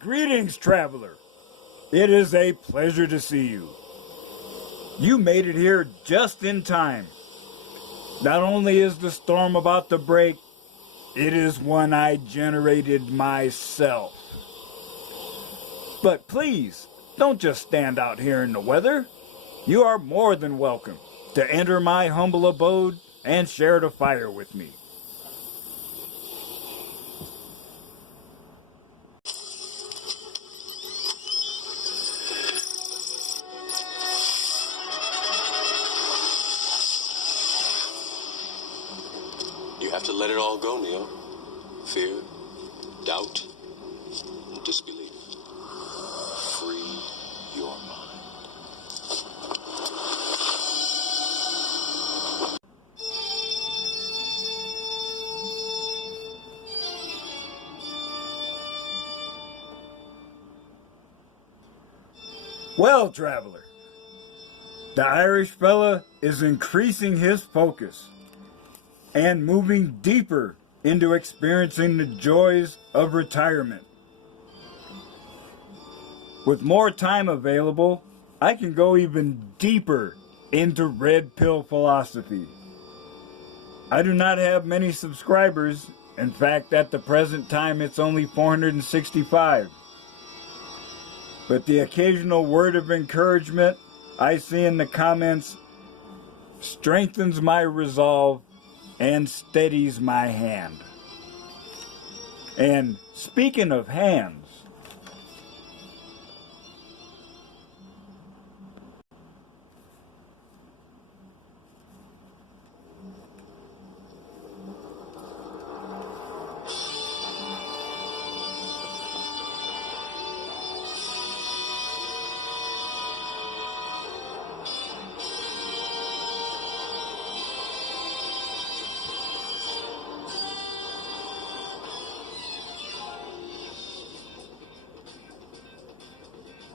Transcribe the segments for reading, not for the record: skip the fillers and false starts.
Greetings, traveler. It is a pleasure to see you. You made it here just in time. Not only is the storm about to break, it is one I generated myself. But please, don't just stand out here in the weather. You are more than welcome to enter my humble abode and share the fire with me. You have to let it all go, Neo. Fear, doubt, and disbelief. Free your mind. Well, traveler, the Irish fella is increasing his focus and moving deeper into experiencing the joys of retirement. With more time available, I can go even deeper into red pill philosophy. I do not have many subscribers. In fact, at the present time, it's only 465. But the occasional word of encouragement I see in the comments strengthens my resolve and steadies my hand. And speaking of hands,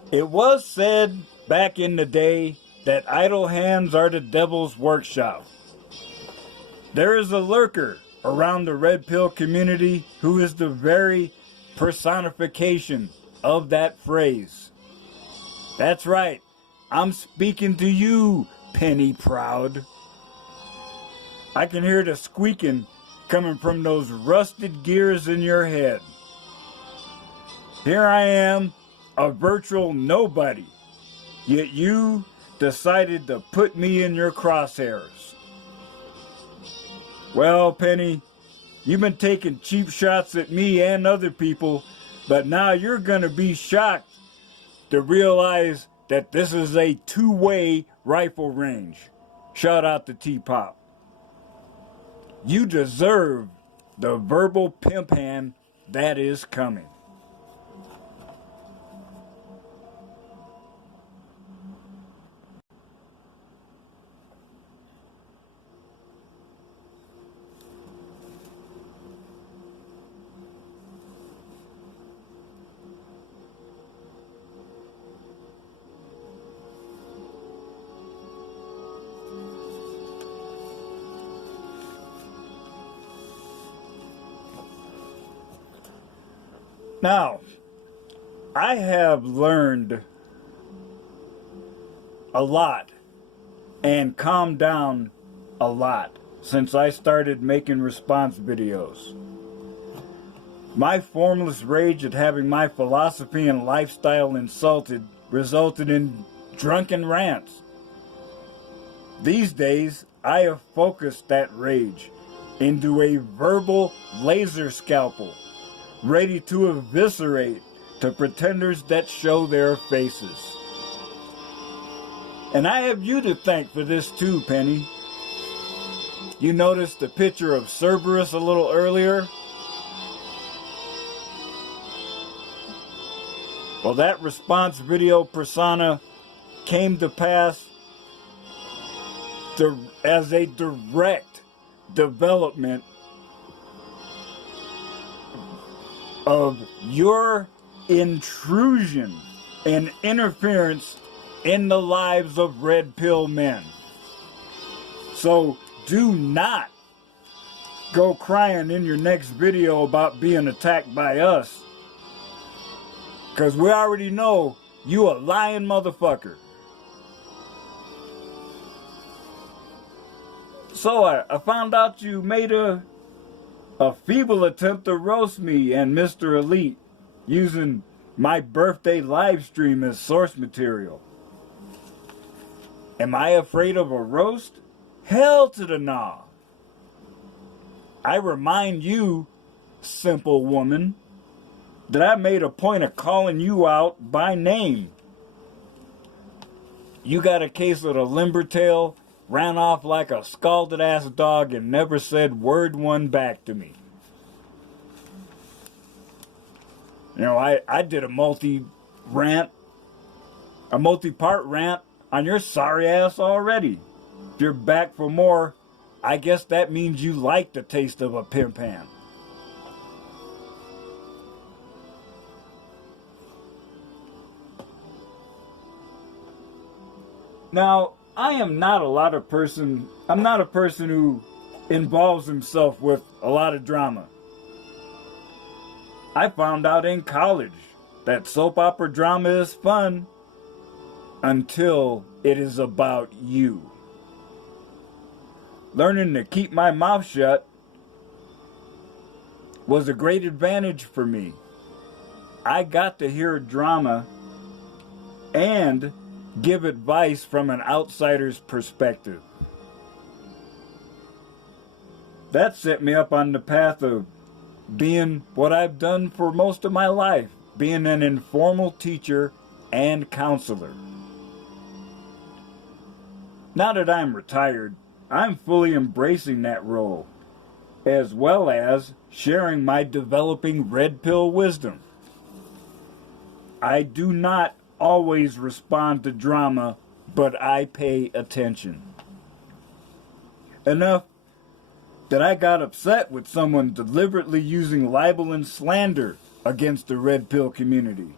it was said back in the day that idle hands are the devil's workshop. There is a lurker around the red pill community who is the very personification of that phrase. That's right, I'm speaking to you, Penny Proud. I can hear the squeaking coming from those rusted gears in your head. Here I am, a virtual nobody, yet you decided to put me in your crosshairs. Well, Penny, you've been taking cheap shots at me and other people, but now you're gonna be shocked to realize that this is a two-way rifle range. Shout out to T-Pop. You deserve the verbal pimp hand that is coming. Now, I have learned a lot and calmed down a lot since I started making response videos. My formless rage at having my philosophy and lifestyle insulted resulted in drunken rants. These days, I have focused that rage into a verbal laser scalpel, ready to eviscerate the pretenders that show their faces. And I have you to thank for this too, Penny. You noticed the picture of Cerberus a little earlier? Well, that response video persona came to pass as a direct development of your intrusion and interference in the lives of red pill men. So do not go crying in your next video about being attacked by us. Because we already know you a lying motherfucker. So I found out you made a feeble attempt to roast me and Mr. Elite using my birthday live stream as source material. Am I afraid of a roast? Hell to the nah. I remind you, simple woman, that I made a point of calling you out by name. You got a case of the limber tail, ran off like a scalded ass dog and never said word one back to me. You know, I did a multi-part rant on your sorry ass already. If you're back for more, I guess that means you like the taste of a pimp hand. Now, I'm not a person who involves himself with a lot of drama. I found out in college that soap opera drama is fun until it is about you. Learning to keep my mouth shut was a great advantage for me. I got to hear drama and give advice from an outsider's perspective. That set me up on the path of being what I've done for most of my life, being an informal teacher and counselor. Now that I'm retired, I'm fully embracing that role, as well as sharing my developing red pill wisdom. I do not always respond to drama, but I pay attention. Enough that I got upset with someone deliberately using libel and slander against the red pill community.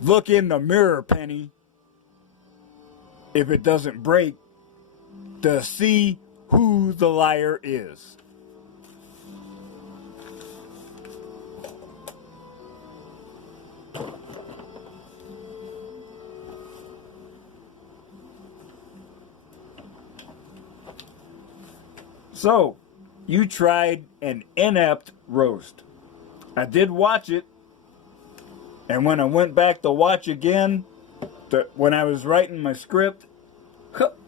Look in the mirror, Penny, if it doesn't break, to see who the liar is. So, you tried an inept roast. I did watch it, and when I went back to watch again, when I was writing my script,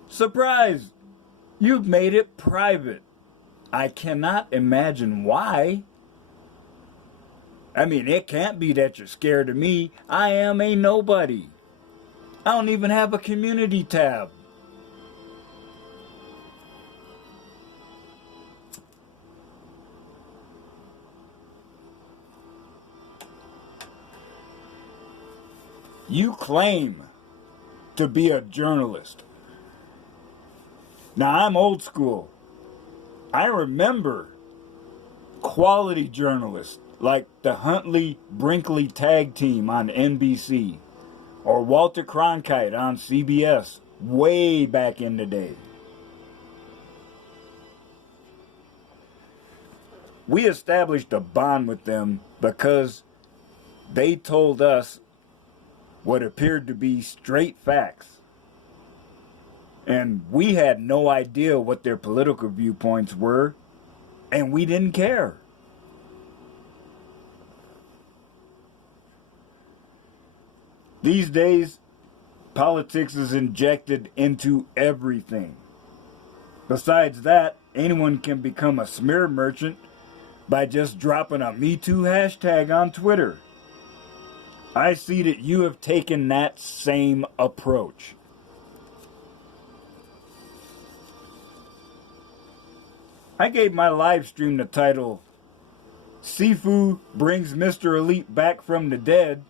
surprise! You've made it private. I cannot imagine why. I mean, it can't be that you're scared of me. I am a nobody. I don't even have a community tab. You claim to be a journalist. Now, I'm old school. I remember quality journalists like the Huntley-Brinkley tag team on NBC or Walter Cronkite on CBS way back in the day. We established a bond with them because they told us what appeared to be straight facts. And we had no idea what their political viewpoints were, and we didn't care. These days, politics is injected into everything. Besides that, anyone can become a smear merchant by just dropping a Me Too hashtag on Twitter. I see that you have taken that same approach. I gave my live stream the title, Sifu Brings Mr. Elite Back from the Dead,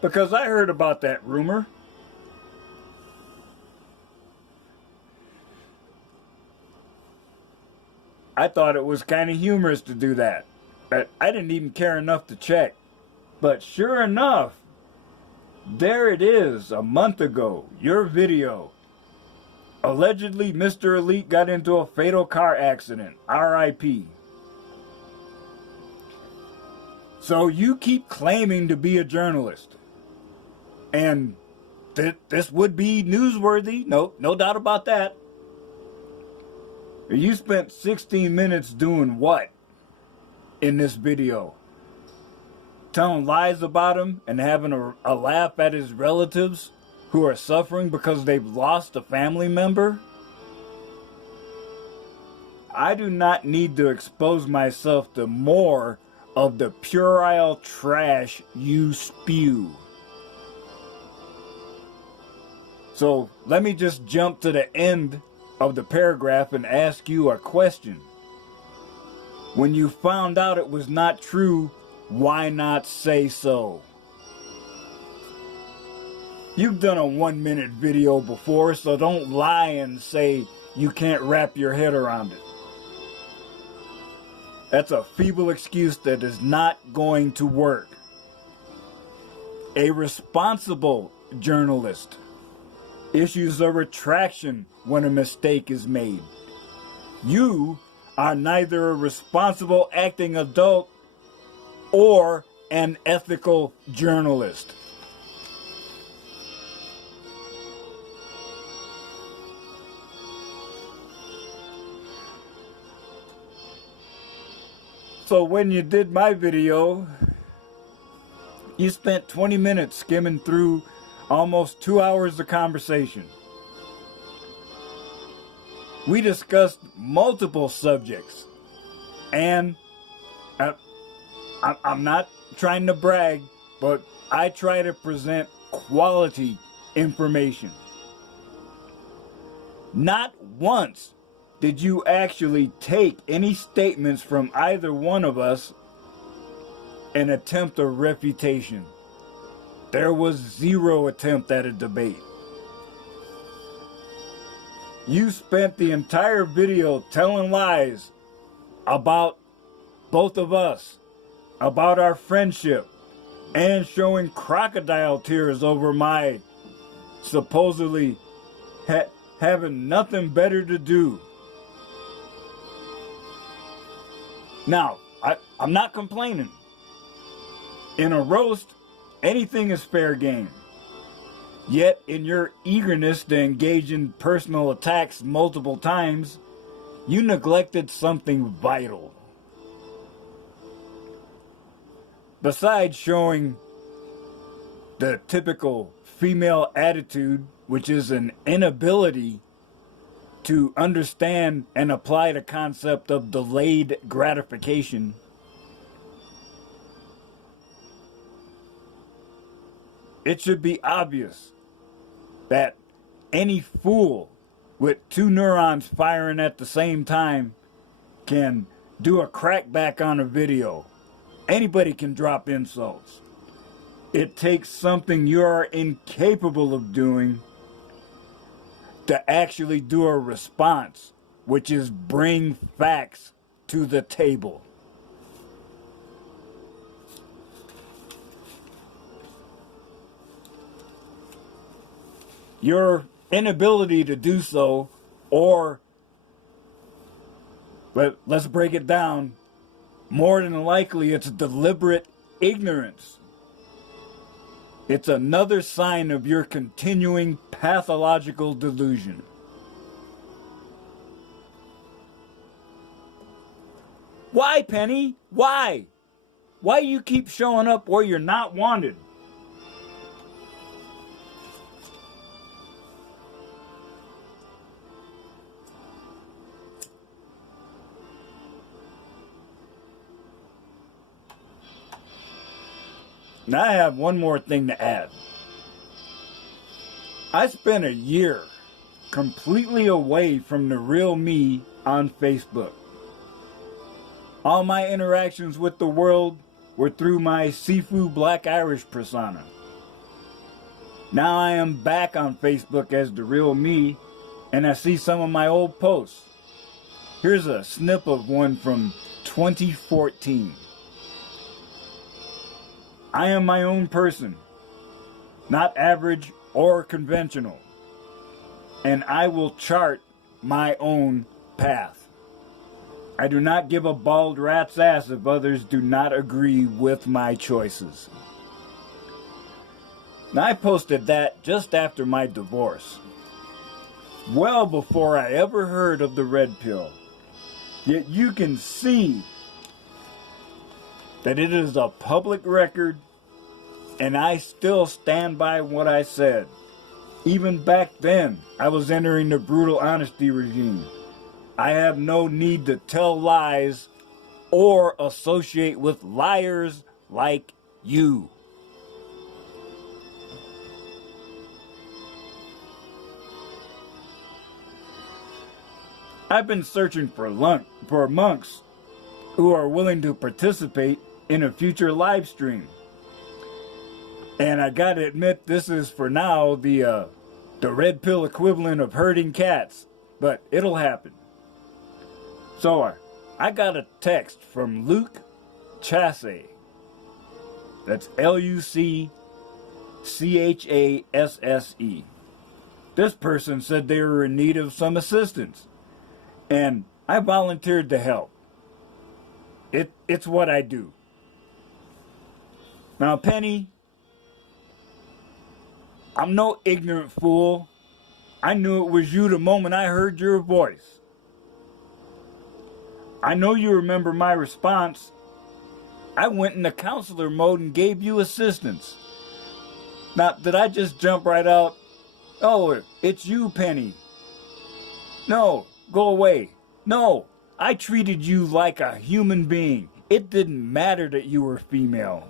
because I heard about that rumor. I thought it was kind of humorous to do that. I didn't even care enough to check. But sure enough, there it is, a month ago, your video. Allegedly, Mr. Elite got into a fatal car accident. R.I.P. So you keep claiming to be a journalist. And this would be newsworthy. No doubt about that. You spent 16 minutes doing what in this video? Telling lies about him and having a laugh at his relatives who are suffering because they've lost a family member? I do not need to expose myself to more of the puerile trash you spew. So let me just jump to the end of the paragraph and ask you a question. When you found out it was not true, why not say so? You've done a 1-minute video before, so don't lie and say you can't wrap your head around it. That's a feeble excuse that is not going to work. A responsible journalist issues a retraction when a mistake is made. You are neither a responsible acting adult or an ethical journalist. So when you did my video, you spent 20 minutes skimming through almost 2 hours of conversation. We discussed multiple subjects, and I'm not trying to brag, but I try to present quality information. Not once did you actually take any statements from either one of us and attempt a refutation. There was zero attempt at a debate. You spent the entire video telling lies about both of us, about our friendship, and showing crocodile tears over my supposedly having nothing better to do. Now, I'm not complaining. In a roast, anything is fair game. Yet, in your eagerness to engage in personal attacks multiple times, you neglected something vital. Besides showing the typical female attitude, which is an inability to understand and apply the concept of delayed gratification, it should be obvious that any fool with 2 neurons firing at the same time can do a crackback on a video. Anybody can drop insults. It takes something you're incapable of doing to actually do a response, which is bring facts to the table. Your inability to do so, or, but let's break it down, more than likely it's deliberate ignorance. It's another sign of your continuing pathological delusion. Why, Penny? Why? Why you keep showing up where you're not wanted? Now I have one more thing to add. I spent a year completely away from the real me on Facebook. All my interactions with the world were through my Sifu Black Irish persona. Now I am back on Facebook as the real me, and I see some of my old posts. Here's a snip of one from 2014. I am my own person, not average or conventional. and I will chart my own path. I do not give a bald rat's ass if others do not agree with my choices. Now, I posted that just after my divorce, well before I ever heard of the red pill. Yet you can see that it is a public record, and I still stand by what I said. Even back then, I was entering the brutal honesty regime. I have no need to tell lies or associate with liars like you. I've been searching for monks who are willing to participate in a future live stream. And I gotta admit, this is for now the red pill equivalent of herding cats, but it'll happen. So I got a text from Luke Chasse. That's Lucchasse. This person said they were in need of some assistance, and I volunteered to help. It's what I do. Now, Penny, I'm no ignorant fool. I knew it was you the moment I heard your voice. I know you remember my response. I went into counselor mode and gave you assistance. Now, did I just jump right out? Oh, it's you, Penny. No, go away. No, I treated you like a human being. It didn't matter that you were female.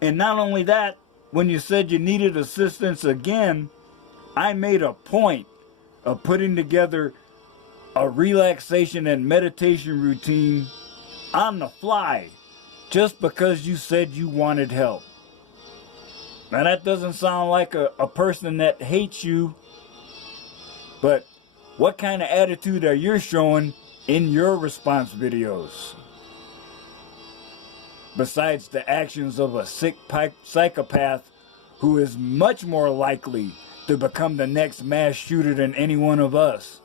And not only that, when you said you needed assistance again, I made a point of putting together a relaxation and meditation routine on the fly just because you said you wanted help. Now that doesn't sound like a person that hates you, but what kind of attitude are you showing in your response videos? Besides the actions of a sick psychopath who is much more likely to become the next mass shooter than any one of us.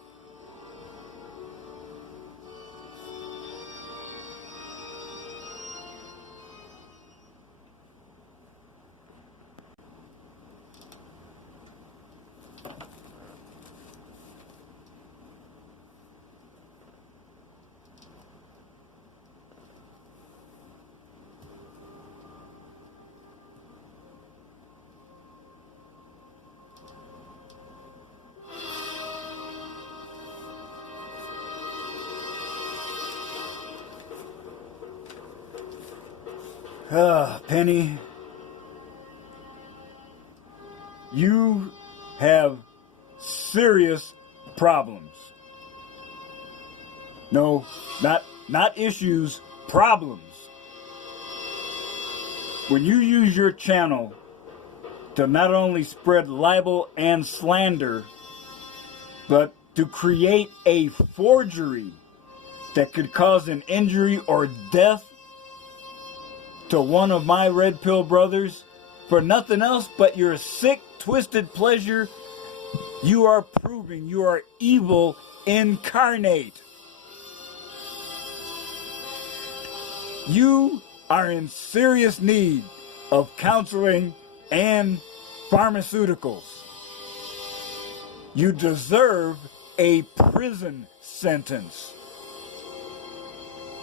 Penny, you have serious problems. No, not issues, problems. When you use your channel to not only spread libel and slander, but to create a forgery that could cause an injury or death to one of my red pill brothers for nothing else but your sick, twisted pleasure, you are proving you are evil incarnate. You are in serious need of counseling and pharmaceuticals. You deserve a prison sentence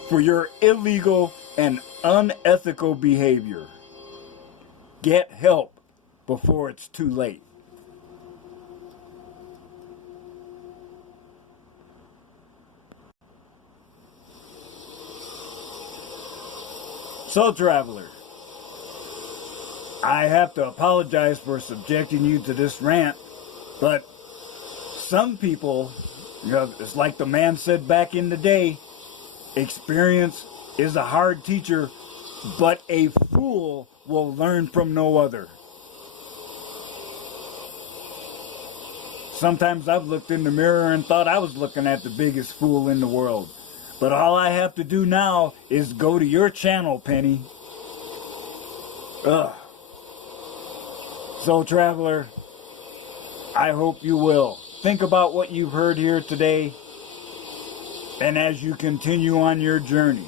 for your illegal and unethical behavior. Get help before it's too late. So, traveler, I have to apologize for subjecting you to this rant, but some people, it's like the man said back in the day, experience is a hard teacher, but a fool will learn from no other. Sometimes I've looked in the mirror and thought I was looking at the biggest fool in the world. But all I have to do now is go to your channel, Penny. Ugh. So, traveler, I hope you will. Think about what you've heard here today, and as you continue on your journey,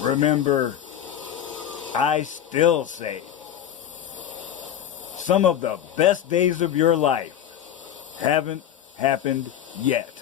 remember, I still say, some of the best days of your life haven't happened yet.